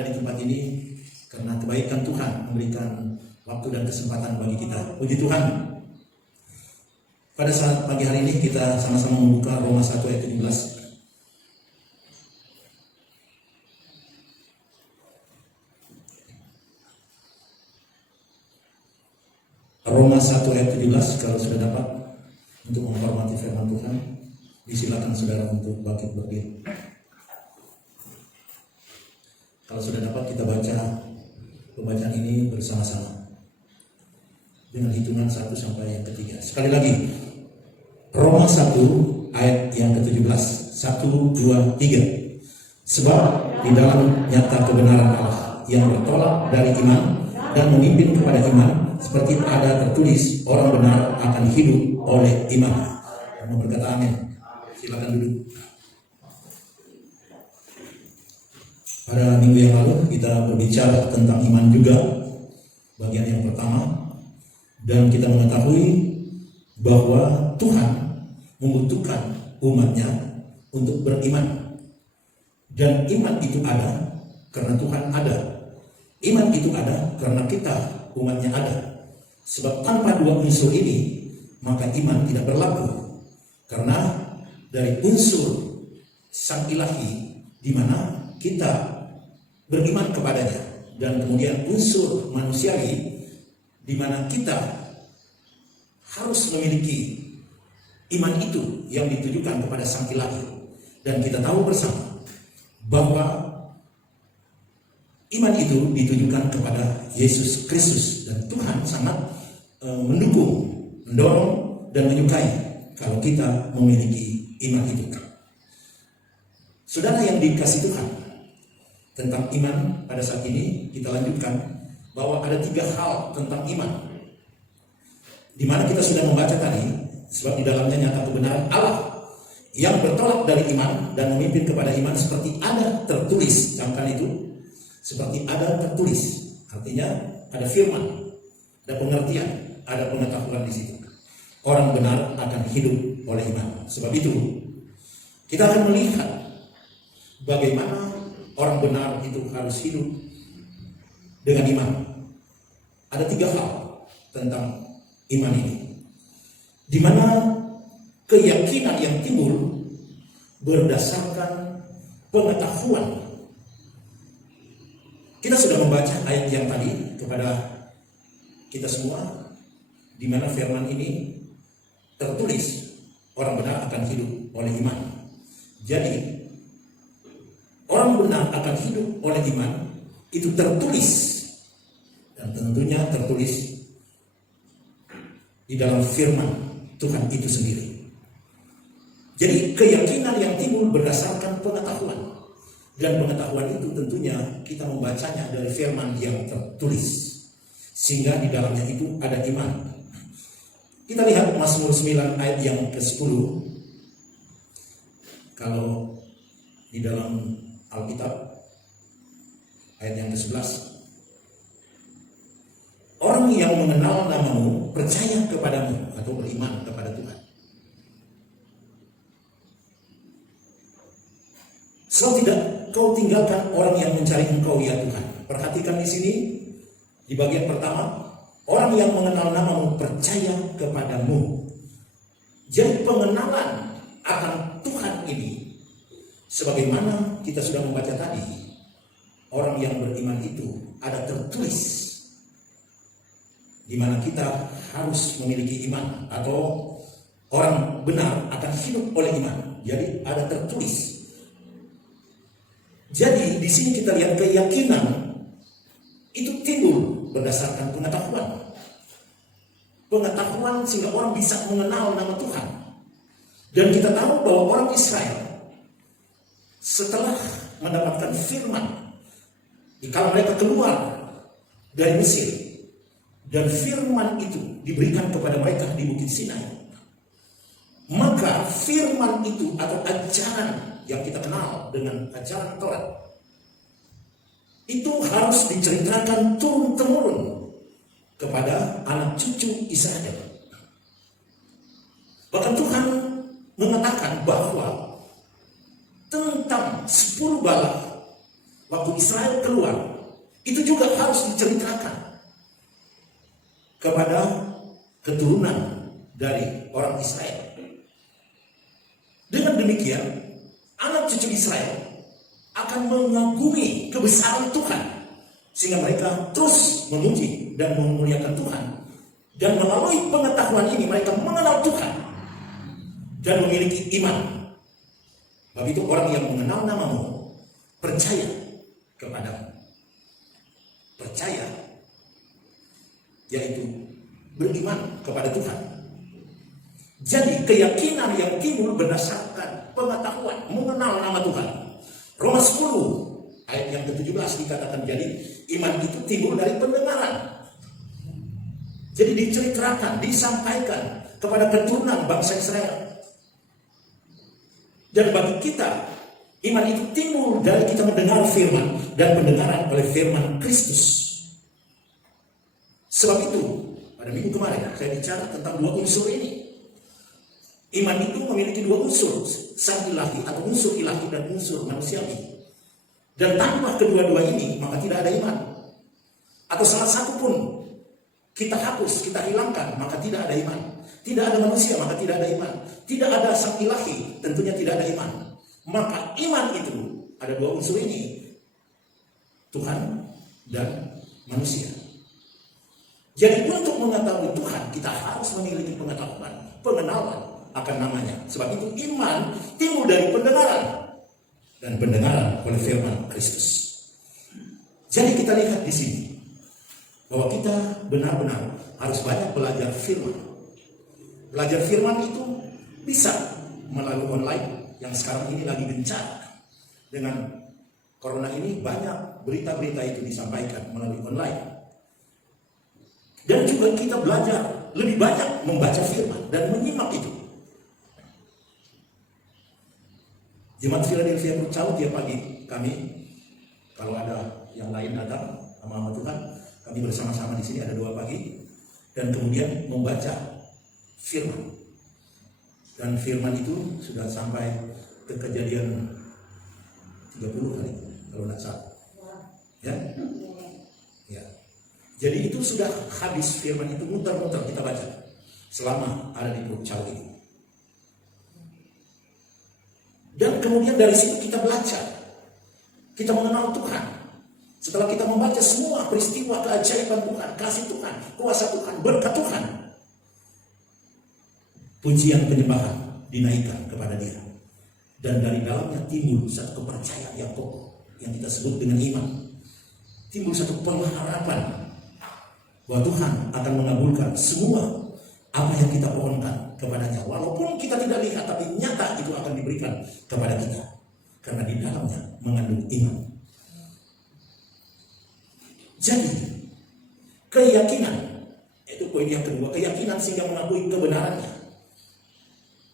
di tempat ini karena kebaikan Tuhan memberikan waktu dan kesempatan bagi kita. Puji Tuhan. Pada saat pagi hari ini kita sama-sama membuka Roma 1 ayat 17. Roma 1 ayat 17, kalau sudah dapat, untuk menghormati firman Tuhan, disilakan saudara untuk bangkit berdiri. Kalau sudah dapat, kita baca pembacaan ini bersama-sama dengan hitungan 1 sampai yang ketiga. Sekali lagi, Roma 1 ayat yang ke-17. 1, 2, 3. Sebab di dalam nyata kebenaran Allah yang bertolak dari iman dan memimpin kepada iman, seperti ada tertulis, orang benar akan hidup oleh iman. Mau berkata amin. Silakan duduk. Pada minggu yang lalu kita berbicara tentang iman juga, bagian yang pertama, dan kita mengetahui bahwa Tuhan membutuhkan umatnya untuk beriman, dan iman itu ada karena Tuhan ada. Iman itu ada karena kita umatnya ada. Sebab tanpa dua unsur ini maka iman tidak berlaku, karena dari unsur Sang Ilahi di mana kita beriman kepadanya, dan kemudian unsur manusiawi di mana kita harus memiliki iman itu yang ditujukan kepada Sang Ilahi. Dan kita tahu bersama bahwa iman itu ditujukan kepada Yesus Kristus, dan Tuhan sangat mendukung, mendorong, dan menyukai kalau kita memiliki iman itu. Saudara yang dikasihi Tuhan, tentang iman pada saat ini kita lanjutkan bahwa ada 3 hal tentang iman, di mana kita sudah membaca tadi, sebab di dalamnya nyata kebenaran Allah yang bertolak dari iman dan memimpin kepada iman, seperti ada tertulis. Camkan itu, seperti ada tertulis, artinya ada firman, ada pengertian, ada pengetahuan di situ. Orang benar akan hidup oleh iman. Sebab itu kita akan melihat bagaimana orang benar itu harus hidup dengan iman. Ada 3 hal tentang iman ini, di mana keyakinan yang timbul berdasarkan pengetahuan. Kita sudah membaca ayat yang tadi kepada kita semua, di mana firman ini tertulis, orang benar akan hidup oleh iman. Jadi orang benar akan hidup oleh iman itu tertulis, dan tentunya tertulis di dalam firman Tuhan itu sendiri. Jadi keyakinan yang timbul berdasarkan pengetahuan, dan pengetahuan itu tentunya kita membacanya dari firman yang tertulis, sehingga di dalamnya itu ada iman. Kita lihat Mazmur 9 ayat yang ke-10. Kalau di dalam Alkitab ayat yang ke-11, orang yang mengenal namamu percaya kepadamu atau beriman kepada Tuhan. Sebab tidak kau tinggalkan orang yang mencari engkau ya Tuhan. Perhatikan di sini, di bagian pertama, orang yang mengenal namamu percaya kepadamu. Jadi pengenalan akan Tuhan ini, sebagaimana kita sudah membaca tadi, orang yang beriman itu ada tertulis, di mana kita harus memiliki iman, atau orang benar akan hidup oleh iman. Jadi ada tertulis. Jadi di sini kita lihat keyakinan itu timbul berdasarkan pengetahuan. Pengetahuan sehingga orang bisa mengenal nama Tuhan. Dan kita tahu bahwa orang Israel setelah mendapatkan firman, kalau mereka keluar dari Mesir, dan firman itu diberikan kepada mereka di Bukit Sinai, maka firman itu atau ajaran yang kita kenal dengan ajaran Taurat itu harus diceritakan turun-temurun kepada anak cucu Israel. Bahkan Tuhan mengatakan bahwa tentang 10 bala waktu Israel keluar, itu juga harus diceritakan kepada keturunan dari orang Israel. Dengan demikian, anak cucu Israel akan mengagumi kebesaran Tuhan, sehingga mereka terus memuji dan memuliakan Tuhan. Dan melalui pengetahuan ini mereka mengenal Tuhan dan memiliki iman. Sebab itu orang yang mengenal namamu percaya kepadamu. Percaya yaitu beriman kepada Tuhan. Jadi keyakinan yang timbul berdasarkan pengetahuan mengenal nama Tuhan. Roma 10 ayat yang ke-17 dikatakan, jadi iman itu timbul dari pendengaran. Jadi diceritakan, disampaikan kepada keturunan bangsa Israel. Dan bagi kita, iman itu timbul dari kita mendengar firman dan pendengaran oleh firman Kristus. Sebab itu, pada minggu kemarin saya bicara tentang dua unsur ini. Iman itu memiliki dua unsur, sang ilahi atau unsur ilahi dan unsur manusiawi. Dan tanpa kedua-dua ini, maka tidak ada iman. Atau salah satu pun kita hapus, kita hilangkan, maka tidak ada iman. Tidak ada manusia, maka tidak ada iman. Tidak ada sang ilahi, tentunya tidak ada iman. Maka iman itu ada dua unsur ini, Tuhan dan manusia. Jadi untuk mengetahui Tuhan, kita harus memiliki pengetahuan, pengenalan akan namanya. Sebab itu iman timbul dari pendengaran, dan pendengaran oleh firman Kristus. Jadi kita lihat di sini bahwa kita benar-benar harus banyak belajar firman. Belajar firman itu bisa melalui online yang sekarang ini lagi gencar. Dengan corona ini banyak berita-berita itu disampaikan melalui online. Dan juga kita belajar lebih banyak membaca firman dan menyimak itu. Jemaat Philadelphia Purcau tiap pagi kami, kalau ada yang lain datang sama Tuhan, kami bersama-sama di sini ada 2 pagi, dan kemudian membaca firman. Dan firman itu sudah sampai ke Kejadian 30 kali kalau tidak salah. Ya? Ya. Jadi itu sudah habis firman itu, muter-muter kita baca selama ada di Purcau ini. Dan kemudian dari situ kita belajar, kita mengenal Tuhan. Setelah kita membaca semua peristiwa keajaiban Tuhan, kasih Tuhan, kuasa Tuhan, berkat Tuhan, pujian penyembahan dinaikkan kepada Dia. Dan dari dalamnya timbul satu kepercayaan yang kokoh, yang kita sebut dengan iman. Timbul satu pengharapan bahwa Tuhan akan mengabulkan semua apa yang kita pohonkan kepadanya. Walaupun kita tidak lihat, tapi nyata itu akan diberikan kepada kita. Karena di dalamnya mengandung iman. Jadi, keyakinan, itu poin yang kedua, keyakinan sehingga mengakui kebenarannya.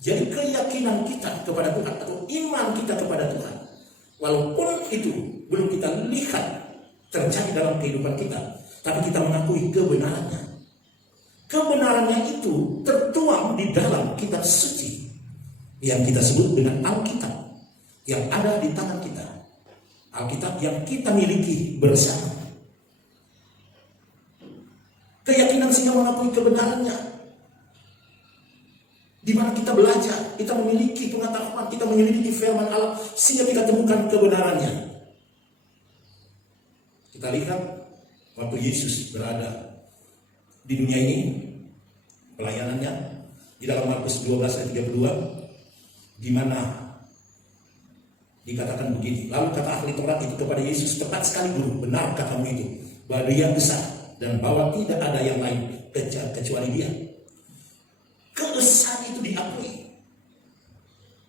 Jadi keyakinan kita kepada Tuhan atau iman kita kepada Tuhan, walaupun itu belum kita lihat terjadi dalam kehidupan kita, tapi kita mengakui kebenarannya. Kebenarannya itu tertuang di dalam kitab suci yang kita sebut dengan Alkitab, yang ada di tangan kita. Alkitab yang kita miliki bersama. Keyakinan sehingga mengakui kebenarannya, di mana kita belajar, kita memiliki pengetahuan, kita menyelidiki firman Allah sehingga kita temukan kebenarannya. Kita lihat waktu Yesus berada di dunia ini, pelayanannya di dalam Markus 12 ayat 32, di mana dikatakan begini, lalu kata ahli Taurat itu kepada Yesus, tepat sekali guru, benar katamu itu, bahwa Dia besar dan bahwa tidak ada yang lain kecuali Dia. Kebesaran itu diakui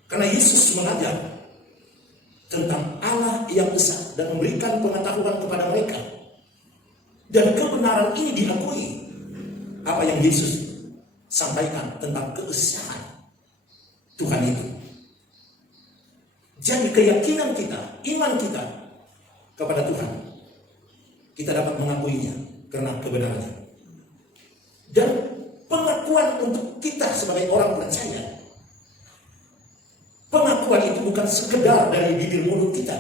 karena Yesus mengajar tentang Allah yang besar dan memberikan pengetahuan kepada mereka, dan kebenaran ini diakui. Apa yang Yesus sampaikan tentang kebesaran Tuhan itu. Jadi keyakinan kita, iman kita kepada Tuhan, kita dapat mengakuinya karena kebenarannya. Dan pengakuan untuk kita sebagai orang percaya, pengakuan itu bukan sekedar dari bibir mulut kita,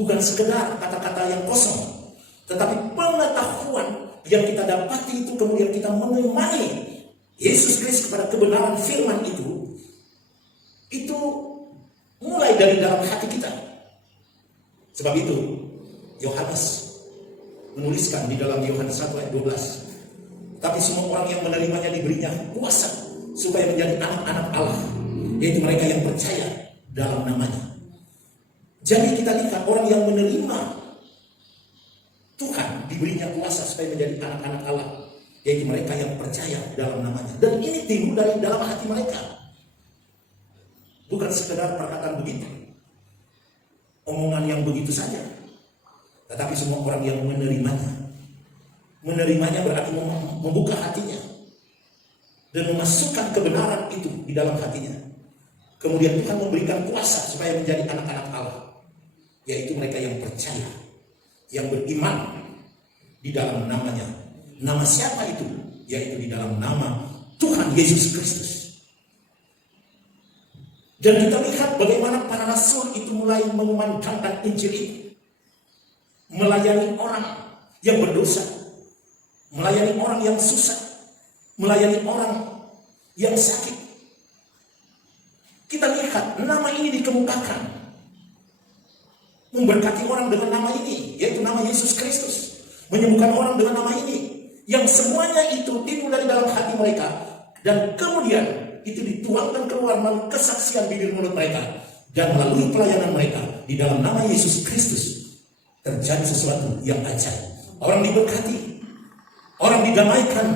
Bukan sekedar kata-kata yang kosong, tetapi pengetahuan yang kita dapati itu kemudian kita mengimani Yesus Kristus kepada kebenaran firman itu mulai dari dalam hati kita. Sebab itu Yohanes menuliskan di dalam Yohanes 1 ayat 12, tapi semua orang yang menerimanya diberinya kuasa supaya menjadi anak-anak Allah, yaitu mereka yang percaya dalam namanya. Jadi kita lihat orang yang menerima Tuhan diberinya kuasa supaya menjadi anak-anak Allah, yaitu mereka yang percaya dalam namanya. Dan ini timbul dari dalam hati mereka. Bukan sekedar perkataan begitu, omongan yang begitu saja, tetapi semua orang yang menerimanya. Menerimanya berarti membuka hatinya dan memasukkan kebenaran itu di dalam hatinya. Kemudian Tuhan memberikan kuasa supaya menjadi anak-anak Allah, yaitu mereka yang percaya, yang beriman di dalam namanya. Nama siapa itu? Yaitu di dalam nama Tuhan Yesus Kristus. Dan kita lihat bagaimana para rasul itu mulai mengumandangkan Injil itu, melayani orang yang berdosa, melayani orang yang susah, melayani orang yang sakit. Kita lihat nama ini dikemukakan, memberkati orang dengan nama ini, yaitu nama Yesus Kristus, menyembuhkan orang dengan nama ini, yang semuanya itu timbul dari dalam hati mereka, dan kemudian itu dituangkan keluar melalui kesaksian bibir mulut mereka, dan melalui pelayanan mereka di dalam nama Yesus Kristus terjadi sesuatu yang ajaib. Orang diberkati, orang didamaikan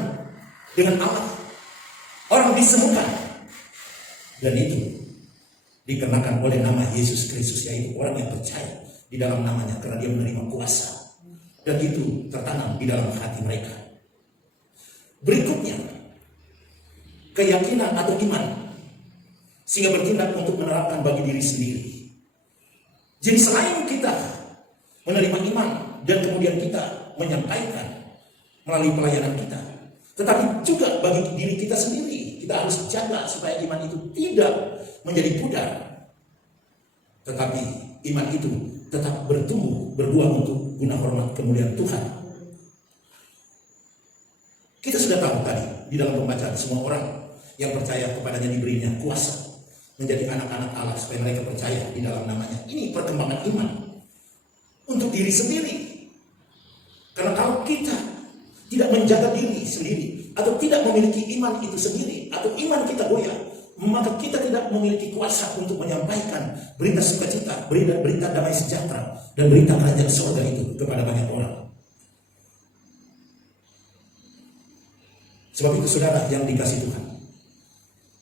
dengan Allah, orang disembuhkan, dan itu dikenakan oleh nama Yesus Kristus, yaitu orang yang percaya di dalam namanya karena dia menerima kuasa, dan itu tertanam di dalam hati mereka. Berikutnya, keyakinan atau iman, sehingga bertindak untuk menerapkan bagi diri sendiri. Jadi selain kita menerima iman dan kemudian kita menyampaikan melalui pelayanan kita, tetapi juga bagi diri kita sendiri, kita harus jaga supaya iman itu tidak menjadi pudar, tetapi iman itu tetap bertumbuh, berbuah untuk guna hormat kemuliaan Tuhan. Kita sudah tahu tadi di dalam pembacaan, semua orang yang percaya kepadanya diberinya kuasa menjadi anak-anak Allah supaya mereka percaya di dalam namanya. Ini perkembangan iman untuk diri sendiri. Karena kalau kita tidak menjaga diri sendiri, atau tidak memiliki iman itu sendiri, atau iman kita goyah, maka kita tidak memiliki kuasa untuk menyampaikan berita sukacita, berita damai sejahtera, dan berita kerajaan surga itu kepada banyak orang. Sebab itu saudara yang dikasihi Tuhan,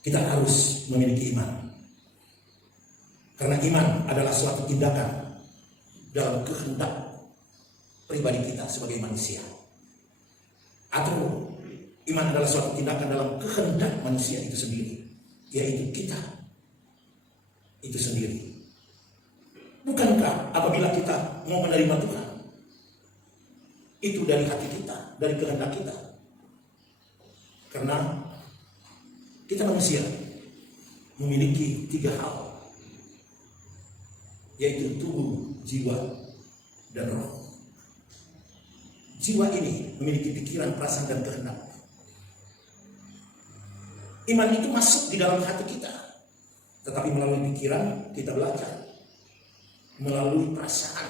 kita harus memiliki iman. Karena iman adalah suatu tindakan dalam kehendak pribadi kita sebagai manusia. Atau iman adalah suatu tindakan dalam kehendak manusia itu sendiri, yaitu kita itu sendiri. Bukankah apabila kita mau menerima Tuhan, itu dari hati kita, dari kehendak kita? Karena kita manusia memiliki 3 hal, yaitu tubuh, jiwa, dan roh. Jiwa ini memiliki pikiran, perasaan, dan kehendak. Iman itu masuk di dalam hati kita, tetapi melalui pikiran kita belajar, melalui perasaan,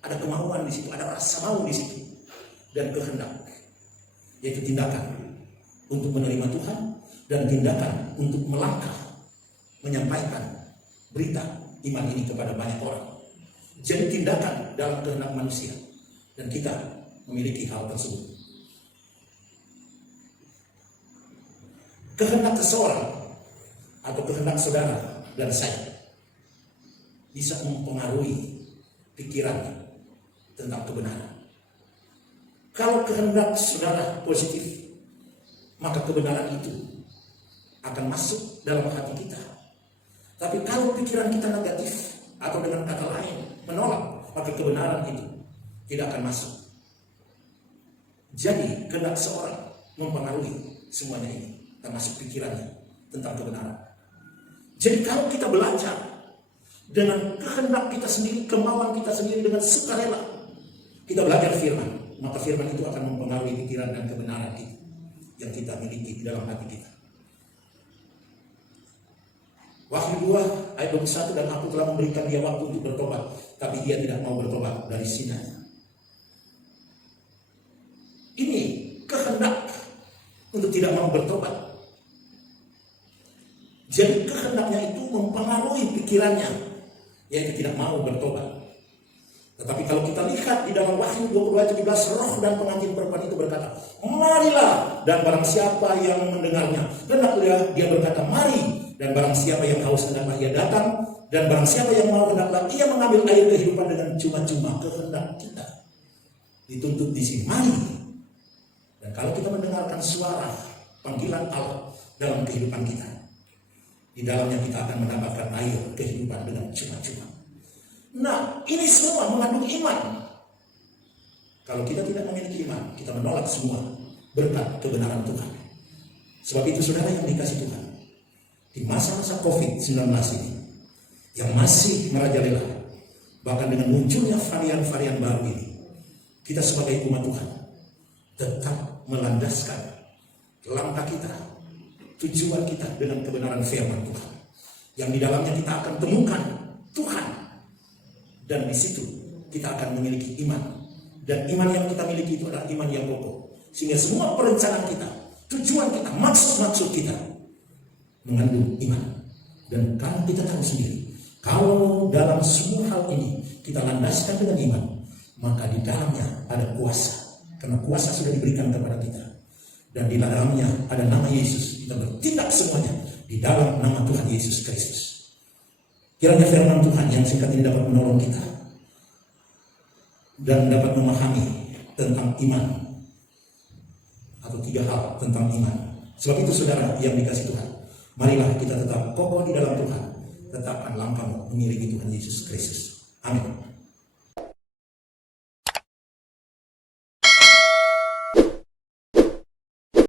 ada kemauan di situ, ada rasa mau di situ, dan kehendak, yaitu tindakan untuk menerima Tuhan dan tindakan untuk melangkah menyampaikan berita iman ini kepada banyak orang. Jadi tindakan dalam kehendak manusia, dan kita memiliki hal tersebut. Kehendak seseorang atau kehendak saudara dan saya bisa mempengaruhi pikirannya tentang kebenaran. Kalau kehendak saudara positif, maka kebenaran itu akan masuk dalam hati kita. Tapi kalau pikiran kita negatif, atau dengan kata lain menolak, maka kebenaran itu tidak akan masuk. Jadi kehendak seorang mempengaruhi semuanya ini, termasuk pikirannya tentang kebenaran. Jadi kalau kita belajar dengan kehendak kita sendiri, kemauan kita sendiri, dengan sukarela kita belajar firman, maka firman itu akan mempengaruhi pikiran dan kebenaran kita yang kita miliki di dalam hati kita. Wahyu 2 ayat 21, dan aku telah memberikan dia waktu untuk bertobat, tapi ia tidak mau bertobat dari sinanya. Ini kehendak untuk tidak mau bertobat. Jadi kehendaknya itu mempengaruhi pikirannya, yaitu tidak mau bertobat. Tetapi kalau kita lihat di dalam Wahyu 22:17, roh dan pengantin perempuan itu berkata, marilah, dan barang siapa yang mendengarnya, hendaklah dia berkata, mari, dan barang siapa yang haus, hendaklah ia datang, dan barang siapa yang mau, hendaklah ia mengambil air kehidupan dengan cuma-cuma. Kehendak kita dituntut di sini, mari. Dan kalau kita mendengarkan suara panggilan Allah dalam kehidupan kita, di dalamnya kita akan mendapatkan air kehidupan dengan cuma-cuma. Nah, ini semua mengandung iman. Kalau kita tidak memiliki iman, kita menolak semua berkat kebenaran Tuhan. Sebab itu saudara yang dikasih Tuhan, di masa-masa COVID-19 ini, yang masih merajalela, bahkan dengan munculnya varian-varian baru ini, kita sebagai umat Tuhan tetap melandaskan langkah kita, tujuan kita dengan kebenaran firman Tuhan, yang di dalamnya kita akan temukan Tuhan, dan di situ kita akan memiliki iman, dan iman yang kita miliki itu adalah iman yang kokoh, sehingga semua perencanaan kita, tujuan kita, maksud-maksud kita mengandung iman. Dan kalau kita tahu sendiri, kalau dalam semua hal ini kita landaskan dengan iman, maka di dalamnya ada kuasa, karena kuasa sudah diberikan kepada kita. Dan di dalamnya ada nama Yesus. Kita bertindak semuanya di dalam nama Tuhan Yesus Kristus. Kiranya firman Tuhan yang singkat ini dapat menolong kita dan dapat memahami tentang iman, atau 3 hal tentang iman. Sebab itu saudara yang dikasih Tuhan, marilah kita tetap kokoh di dalam Tuhan, tetapkan langkahmu mengiringi Tuhan Yesus Kristus. Amin.